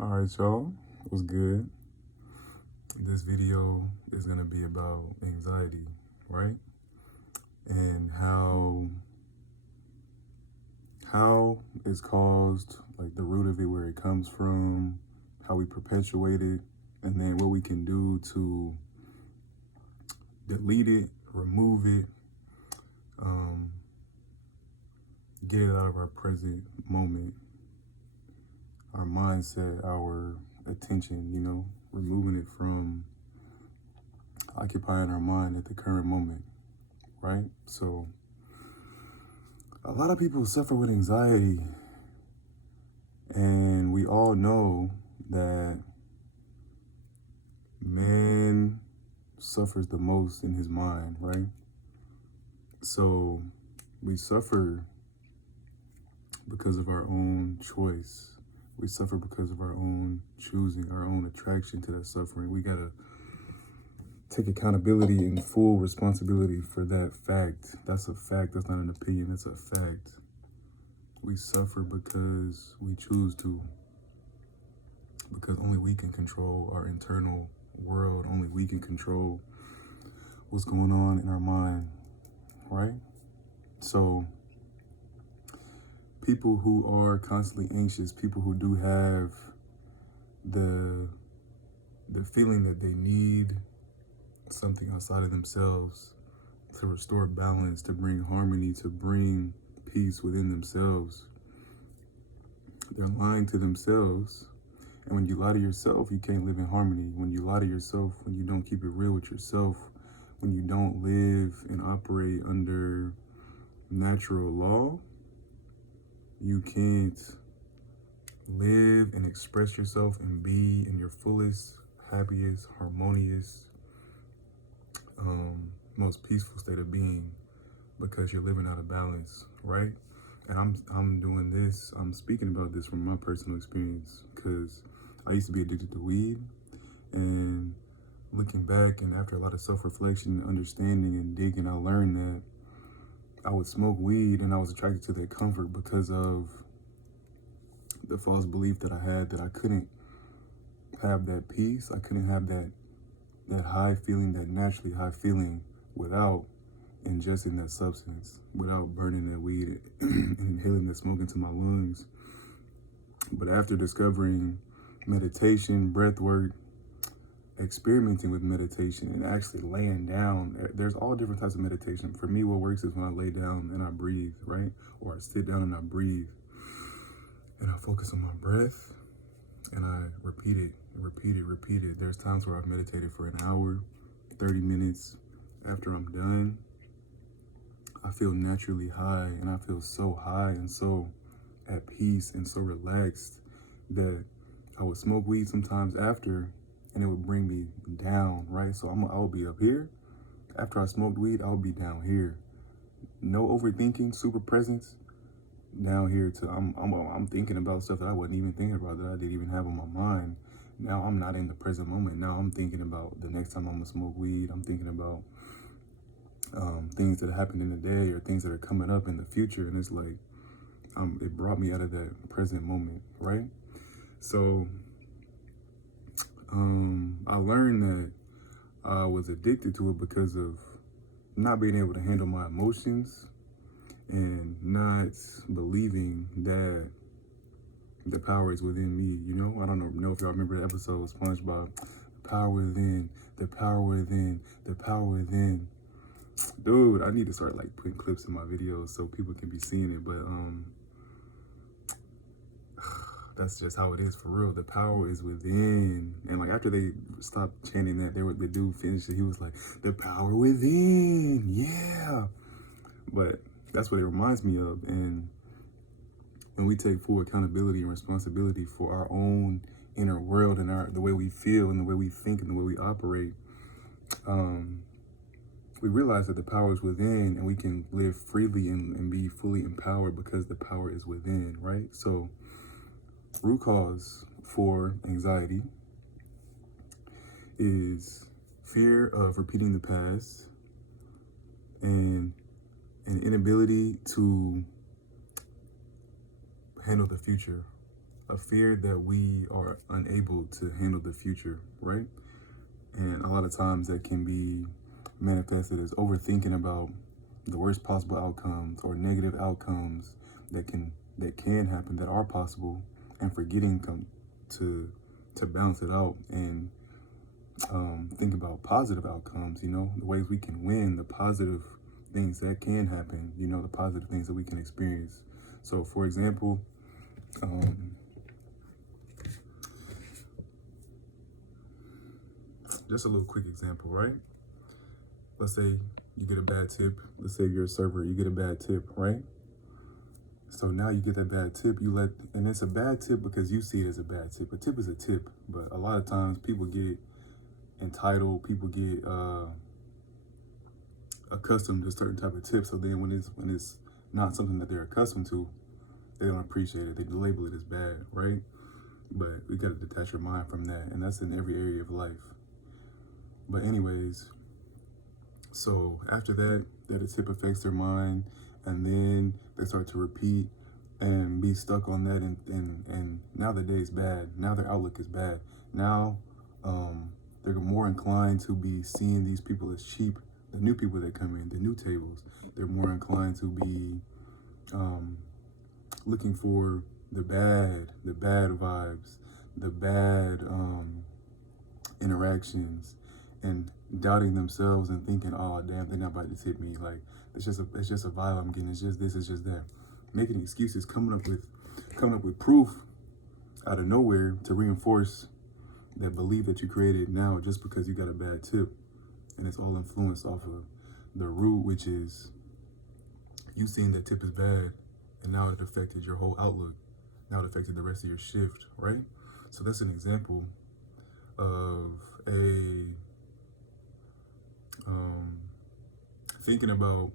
All right, y'all. What's good? This video is going to be about anxiety, right? And how it's caused, like the root of it, where it comes from, how we perpetuate it, and then what we can do to delete it, remove it, um, get it out of our present moment, our mindset, our attention, removing it from occupying our mind at the current moment, right? So a lot of people suffer with anxiety, and we all know that man suffers the most in his mind, right? So we suffer because of our own choice. We suffer because of our own choosing, our own attraction to that suffering. We gotta take accountability and full responsibility for that fact. That's a fact. That's not an opinion. That's a fact. We suffer because we choose to. Because only we can control our internal world. Only we can control what's going on in our mind, right? So people who are constantly anxious, people who do have the feeling that they need something outside of themselves to restore balance, to bring harmony, to bring peace within themselves, they're lying to themselves. And when you lie to yourself, you can't live in harmony. When you lie to yourself, when you don't keep it real with yourself, when you don't live and operate under natural law, you can't live and express yourself and be in your fullest, happiest, harmonious, most peaceful state of being, because you're living out of balance, right? And I'm doing this, I'm speaking about this from my personal experience, because I used to be addicted to weed, and looking back and after a lot of self-reflection and understanding and digging, I learned that I would smoke weed and I was attracted to that comfort because of the false belief that I had that I couldn't have that peace. I couldn't have that high feeling, that naturally high feeling, without ingesting that substance, without burning that weed and inhaling the smoke into my lungs. But after discovering meditation, breath work, experimenting with meditation, and actually laying down, there's all different types of meditation. For me, what works is when I lay down and I breathe, right? Or I sit down and I breathe, and I focus on my breath, and I repeat it, repeat it. There's times where I've meditated for an hour, 30 minutes. After I'm done, I feel naturally high, and I feel so high and so at peace and so relaxed that I would smoke weed sometimes after, and it would bring me down, right? So I'll be up here. After I smoked weed, I'll be down here. No overthinking, super presence. Down here to I'm thinking about stuff that I wasn't even thinking about, that I didn't even have on my mind. Now I'm not in the present moment. Now I'm thinking about the next time I'm gonna smoke weed. I'm thinking about things that happened in the day or things that are coming up in the future, and it's like it brought me out of that present moment, right? So I learned that I was addicted to it because of not being able to handle my emotions and not believing that the power is within me. I don't know if y'all remember the episode of SpongeBob, the power within, the power within, the power within. Dude, I need to start like putting clips in my videos so people can be seeing it. But that's just how it is for real. The power is within. And like after they stopped chanting that, the dude finished it. He was like, the power within, yeah. But that's what it reminds me of. And when we take full accountability and responsibility for our own inner world and the way we feel and the way we think and the way we operate, we realize that the power is within, and we can live freely and be fully empowered because the power is within, right? So root cause for anxiety is fear of repeating the past and an inability to handle the future, a fear that we are unable to handle the future, right? And a lot of times that can be manifested as overthinking about the worst possible outcomes or negative outcomes that can happen, that are possible, and forgetting to balance it out and think about positive outcomes, the ways we can win, the positive things that can happen, the positive things that we can experience. So for example, just a little quick example, right? Let's say you get a bad tip. Let's say you're a server, you get a bad tip, right? So now you get that bad tip, and it's a bad tip because you see it as a bad tip. A tip is a tip, but a lot of times people get entitled, people get accustomed to certain type of tips. So then when it's not something that they're accustomed to, they don't appreciate it. They label it as bad, right? But we got to detach your mind from that, and that's in every area of life. But anyways, so after that a tip affects their mind, and then they start to repeat and be stuck on that, and now their day is bad. Now their outlook is bad. Now they're more inclined to be seeing these people as cheap. The new people that come in, the new tables, they're more inclined to be looking for the bad vibes, the bad interactions, and doubting themselves and thinking, oh damn, they're not about to tip me. Like it's just a vibe I'm getting. It's just this, it's just that. Making excuses, coming up with proof out of nowhere to reinforce that belief that you created now just because you got a bad tip. And it's all influenced off of the root, which is you seeing that tip is bad, and now it affected your whole outlook. Now it affected the rest of your shift, right? So that's an example of thinking about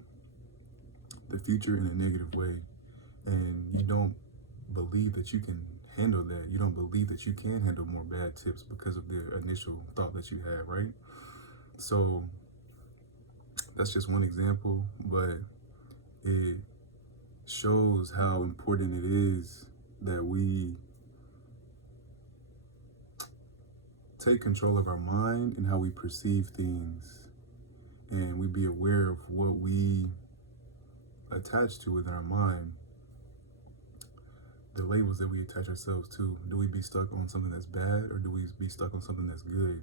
the future in a negative way, and you don't believe that you can handle that. You don't believe that you can handle more bad tips because of the initial thought that you had, right? So that's just one example, but it shows how important it is that we take control of our mind and how we perceive things, and we be aware of what we attach to within our mind, the labels that we attach ourselves to. Do we be stuck on something that's bad, or do we be stuck on something that's good?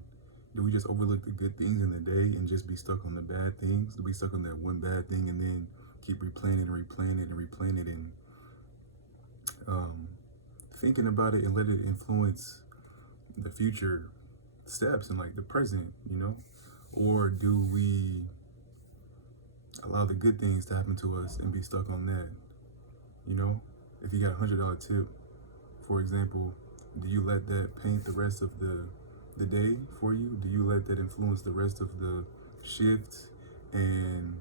Do we just overlook the good things in the day and just be stuck on the bad things? Do we stuck on that one bad thing and then keep replaying it and replaying it and replaying it and thinking about it and let it influence the future steps and like the present, Or do we allow the good things to happen to us and be stuck on that? If you got $100 tip, for example, do you let that paint the rest of the day for you? Do you let that influence the rest of the shift and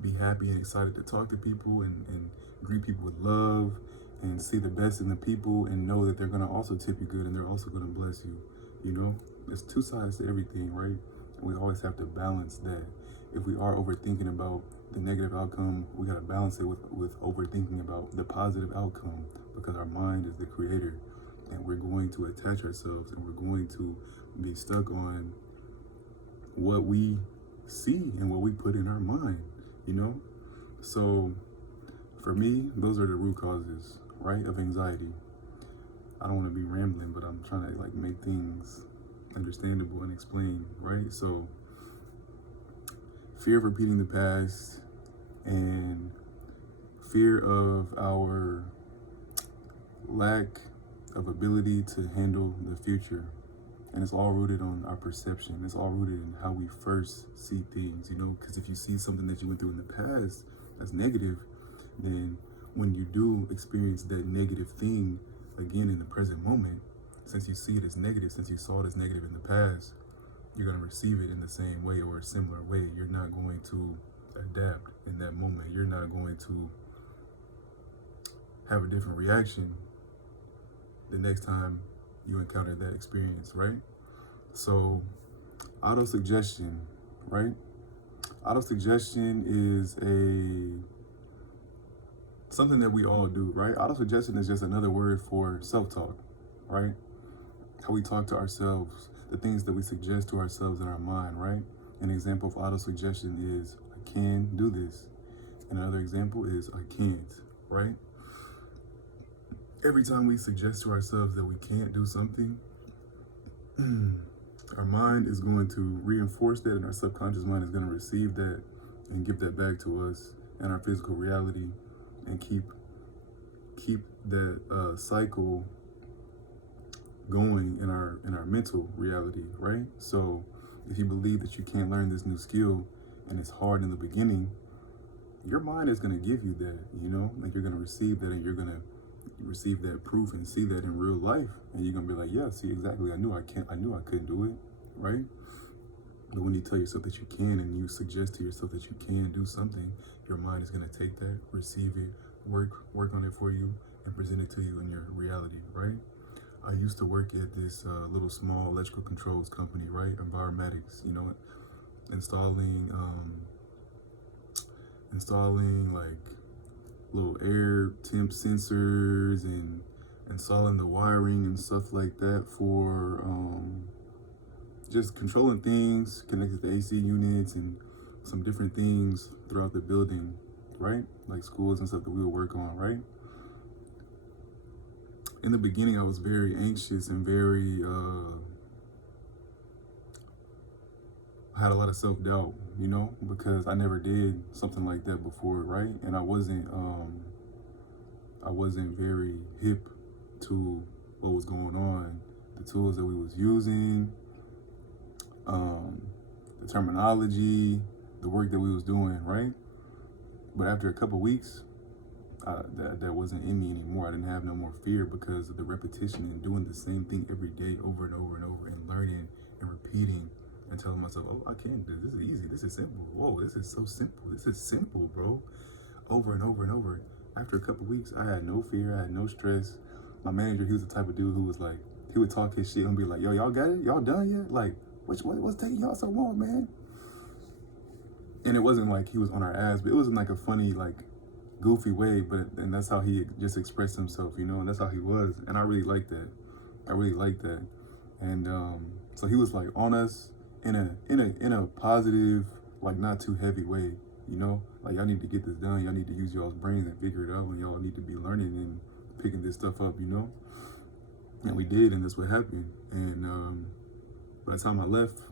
be happy and excited to talk to people and greet people with love and see the best in the people and know that they're going to also tip you good and they're also going to bless you? There's two sides to everything, right? And we always have to balance that. If we are overthinking about the negative outcome, we got to balance it with overthinking about the positive outcome, because our mind is the creator. And we're going to attach ourselves and we're going to be stuck on what we see and what we put in our mind, So for me, those are the root causes, right, of anxiety. I don't want to be rambling, but I'm trying to make things understandable and explain, right? So fear of repeating the past and fear of our lack of ability to handle the future. And it's all rooted on our perception. It's all rooted in how we first see things, because if you see something that you went through in the past that's negative, then when you do experience that negative thing again in the present moment, since you see it as negative, since you saw it as negative in the past, you're going to receive it in the same way or a similar way. You're not going to adapt in that moment. You're not going to have a different reaction the next time you encounter that experience, right? So auto-suggestion, right? Auto-suggestion is a something that we all do, right? Auto-suggestion is just another word for self-talk, right? How we talk to ourselves, the things that we suggest to ourselves in our mind, right? An example of auto-suggestion is, I can do this. And another example is, I can't, right? Every time we suggest to ourselves that we can't do something, our mind is going to reinforce that, and our subconscious mind is going to receive that and give that back to us and our physical reality, and keep that cycle going in our mental reality, right? So if you believe that you can't learn this new skill and it's hard in the beginning, your mind is going to give you that, you know, like you're going to receive that, and you're going to receive that proof and see that in real life, and you're going to be like, yeah, see, exactly, I knew I couldn't do it, right? But when you tell yourself that you can, and you suggest to yourself that you can do something, your mind is going to take that, receive it, work on it for you, and present it to you in your reality, right? I used to work at this little small electrical controls company, right? Environmatics, you know, installing like little air temp sensors, and installing the wiring and stuff like that for just controlling things connected to AC units and some different things throughout the building, right? Like schools and stuff that we would work on, right? In the beginning, I was very anxious and very, I had a lot of self-doubt, you know, because I never did something like that before, right? And I wasn't very hip to what was going on, the tools that we was using, the terminology, the work that we was doing, right? But after a couple weeks, that wasn't in me anymore. I didn't have no more fear, because of the repetition and doing the same thing every day over and over and over, and learning and repeating and telling myself, oh, I can do this. This is easy. This is simple. Whoa, this is so simple. This is simple, bro. Over and over and over. After a couple weeks, I had no fear. I had no stress. My manager, he was the type of dude who was like, he would talk his shit and be like, yo, y'all got it? Y'all done yet? Like, what's taking y'all so long, man? And it wasn't like he was on our ass, but it wasn't like a funny, like, goofy way, and that's how he just expressed himself, you know, and that's how he was, and I really liked that. And so he was like on us in a positive, like not too heavy way, you know, like y'all need to get this done, y'all need to use y'all's brains and figure it out, and y'all need to be learning and picking this stuff up, you know. And we did, and that's what happened. And by the time I left,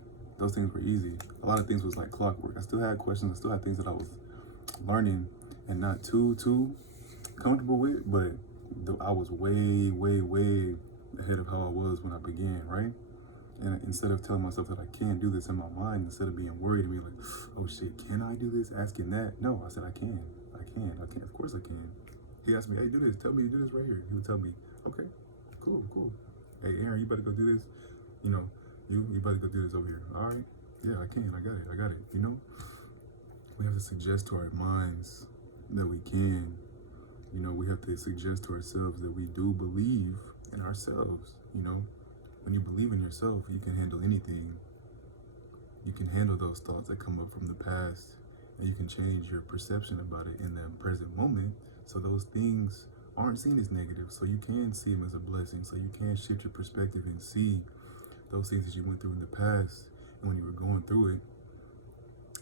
those things were easy. A lot of things was like clockwork. I still had questions, I still had things that I was learning and not too comfortable with, but I was way ahead of how I was when I began, right? And instead of telling myself that I can't do this in my mind, instead of being worried and being like, oh shit, can I do this? Asking that, no, I said I can, of course I can. He asked me, hey, do this, tell me to do this right here. He would tell me, okay, cool. Hey, Aaron, you better go do this. You know, you better go do this over here. All right, yeah, I can, I got it, you know? We have to suggest to our minds that we can, you know, we have to suggest to ourselves that we do believe in ourselves, you know. When you believe in yourself, you can handle anything. You can handle those thoughts that come up from the past, and you can change your perception about it in the present moment, so those things aren't seen as negative, so you can see them as a blessing, so you can shift your perspective and see those things that you went through in the past, and when you were going through it,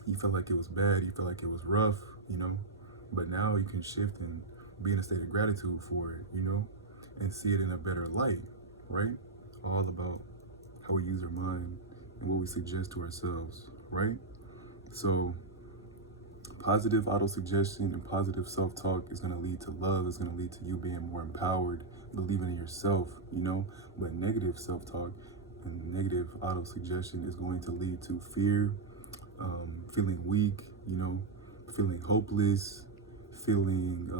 you felt like it was bad, you felt like it was rough, you know, but now you can shift and be in a state of gratitude for it, you know, and see it in a better light, right? All about how we use our mind and what we suggest to ourselves, right? So positive auto-suggestion and positive self-talk is going to lead to love, it's going to lead to you being more empowered, believing in yourself, you know, but negative self-talk and negative auto-suggestion is going to lead to fear, feeling weak, you know, feeling hopeless, feeling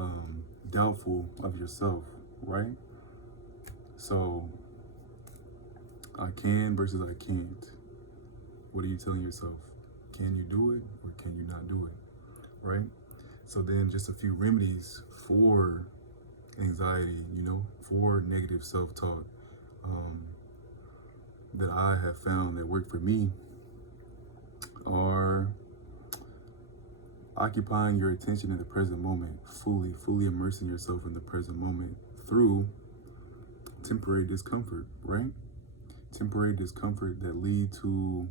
doubtful of yourself, right? So I can versus I can't. What are you telling yourself? Can you do it or can you not do it, right? So then just a few remedies for anxiety, you know, for negative self-talk that I have found that work for me are Occupying your attention in the present moment, fully immersing yourself in the present moment through temporary discomfort, right? Temporary discomfort that lead to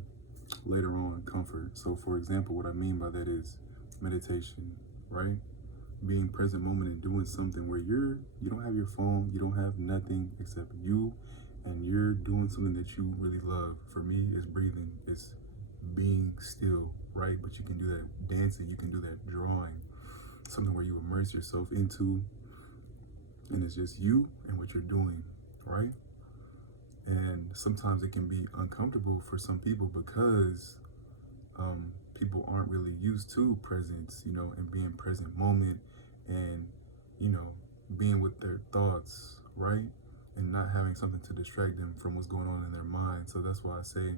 later on comfort. So for example, what I mean by that is meditation, right? Being present moment and doing something where you don't have your phone, you don't have nothing except you, and you're doing something that you really love. For me, it's breathing, it's being still, right? But you can do that dancing, you can do that drawing, something where you immerse yourself into, and it's just you and what you're doing, right? And sometimes it can be uncomfortable for some people because people aren't really used to presence, and being present moment, and being with their thoughts, right? And not having something to distract them from what's going on in their mind. So that's why I say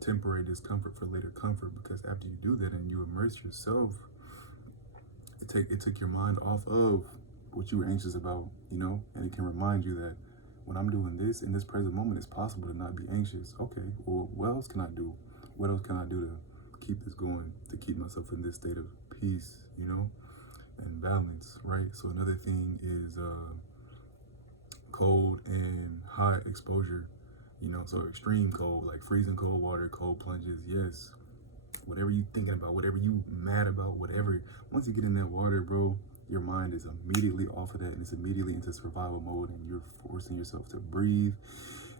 temporary discomfort for later comfort, because after you do that and you immerse yourself, it took your mind off of what you were anxious about, and it can remind you that when I'm doing this in this present moment, it's possible to not be anxious. Okay, well, what else can I do? What else can I do to keep this going, to keep myself in this state of peace, and balance, right? So another thing is cold and high exposure, so extreme cold, like freezing cold water, cold plunges, yes. Whatever you thinking about, whatever you mad about, whatever, once you get in that water, bro, your mind is immediately off of that and it's immediately into survival mode, and you're forcing yourself to breathe,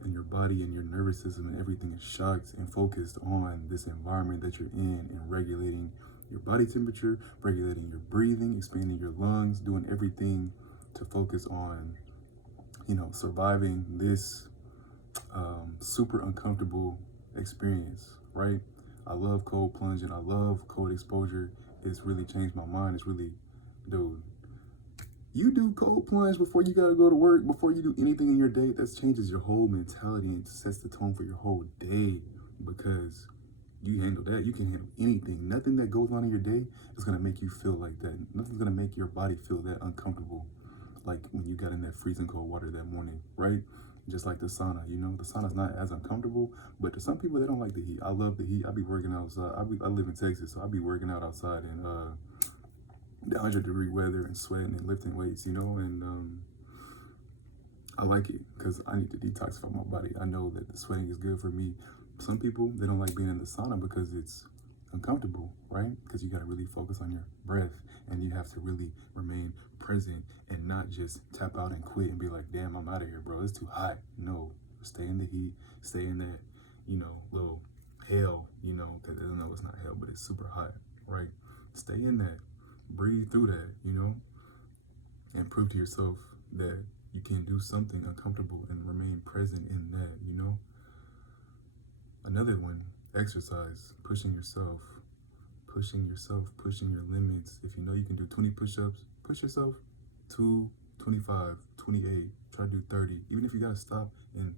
and your body and your nervous system and everything is shocked and focused on this environment that you're in, and regulating your body temperature, regulating your breathing, expanding your lungs, doing everything to focus on, surviving this super uncomfortable experience, right? I love cold plunging. I love cold exposure. It's really changed my mind. It's really, dude, you do cold plunge before you gotta go to work, before you do anything in your day, that changes your whole mentality and sets the tone for your whole day, because you handle that. You can handle anything. Nothing that goes on in your day is gonna make you feel like that. Nothing's gonna make your body feel that uncomfortable, like when you got in that freezing cold water that morning, right? Just like the sauna, the sauna's not as uncomfortable, but to some people, they don't like the heat. I love the heat. I be working outside. I live in Texas, so I be working out outside in the 100-degree weather and sweating and lifting weights, and I like it because I need to detoxify my body. I know that the sweating is good for me. Some people, they don't like being in the sauna because it's uncomfortable, right? Because you got to really focus on your breath, and you have to really remain present and not just tap out and quit and be like, damn, I'm out of here, bro, it's too hot. No, stay in the heat, stay in that, little hell, because I don't know, it's not hell, but it's super hot, right? Stay in that, breathe through that, and prove to yourself that you can do something uncomfortable and remain present in that, Another one, exercise, pushing yourself, pushing your limits. If you know you can do 20 push-ups, push yourself to 25, 28, try to do 30. Even if you gotta stop and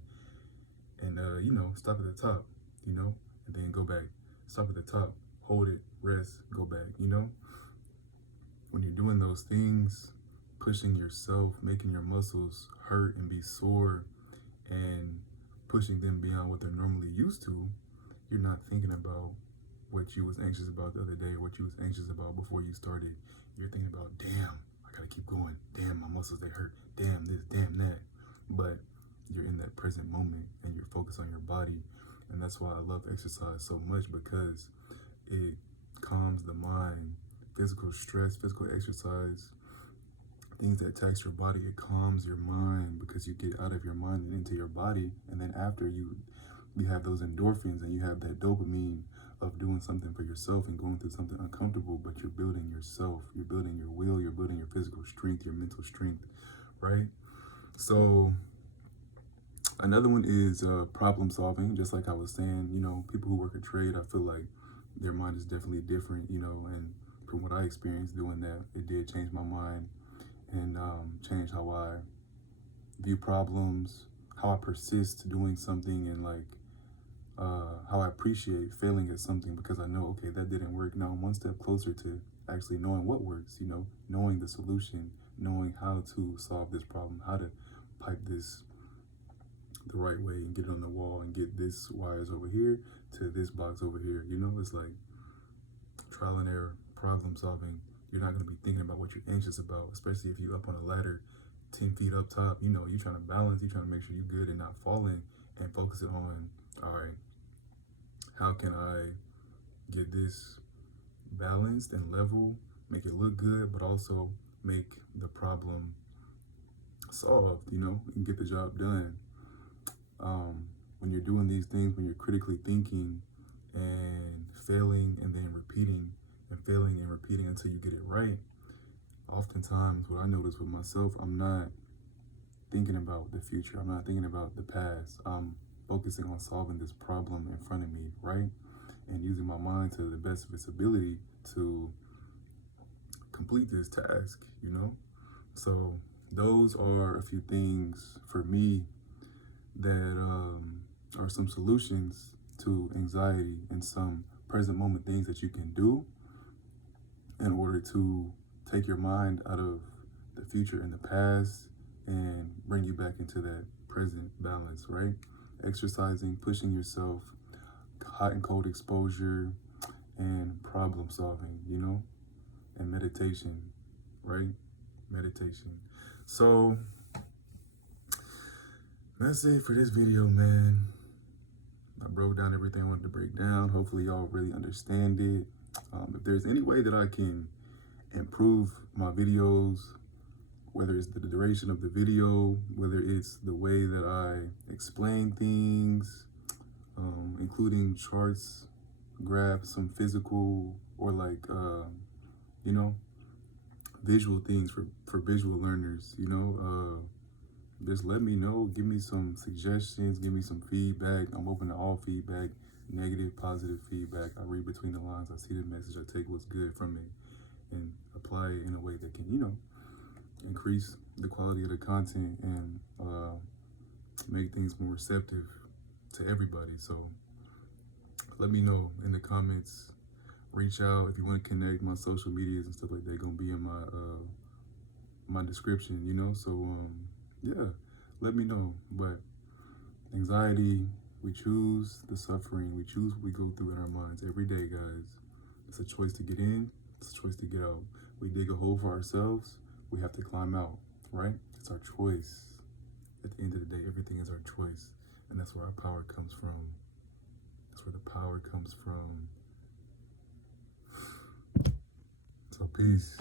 stop at the top, and then go back. Stop at the top, hold it, rest, go back, When you're doing those things, pushing yourself, making your muscles hurt and be sore, and pushing them beyond what they're normally used to, you're not thinking about what you was anxious about the other day or what you was anxious about before you started. You're thinking about, damn, I gotta keep going. Damn, my muscles, they hurt. Damn this, damn that. But you're in that present moment and you're focused on your body. And that's why I love exercise so much, because it calms the mind. Physical stress, physical exercise, things that tax your body, it calms your mind because you get out of your mind and into your body. And then after you have those endorphins and you have that dopamine of doing something for yourself and going through something uncomfortable, but you're building yourself, you're building your will, you're building your physical strength, your mental strength, right? So another one is problem solving. Just like I was saying, people who work a trade, I feel like their mind is definitely different, and from what I experienced doing that, it did change my mind and change how I view problems, how I persist doing something, and how I appreciate failing at something, because I know, okay, that didn't work. Now I'm one step closer to actually knowing what works, knowing the solution, knowing how to solve this problem, how to pipe this the right way and get it on the wall and get this wires over here to this box over here. It's like trial and error, problem solving, you're not going to be thinking about what you're anxious about, especially if you're up on a ladder 10 feet up top. You know, you're trying to balance, you're trying to make sure you're good and not falling, and focus it on, all right, how can I get this balanced and level, make it look good, but also make the problem solved, you know, and get the job done. When you're doing these things, when you're critically thinking and failing and then repeating and failing and repeating until you get it right, oftentimes what I notice with myself, I'm not thinking about the future. I'm not thinking about the past. I'm focusing on solving this problem in front of me, right? And using my mind to the best of its ability to complete this task, you know? So those are a few things for me that are some solutions to anxiety and some present moment things that you can do in order to take your mind out of the future and the past and bring you back into that present balance, right? Exercising, pushing yourself, hot and cold exposure, and problem solving, you know, and meditation, right? Meditation. So that's it for this video, man. I broke down everything I wanted to break down. Hopefully y'all really understand it. If there's any way that I can improve my videos, whether it's the duration of the video, whether it's the way that I explain things, including charts, graphs, some physical or like, you know, visual things for visual learners, you know, just let me know, give me some suggestions, give me some feedback. I'm open to all feedback, negative, positive feedback. I read between the lines, I see the message, I take what's good from it and apply it in a way that can, you know, increase the quality of the content and make things more receptive to everybody. So let me know in the comments, reach out if you want to connect. My social medias and stuff like that gonna be in my my description, you know. So yeah, let me know. But anxiety, we choose the suffering, we choose what we go through in our minds every day, guys. It's a choice to get in, it's a choice to get out. We dig a hole for ourselves, we have to climb out, right? It's our choice. At the end of the day, everything is our choice, and that's where our power comes from. That's where the power comes from. So peace.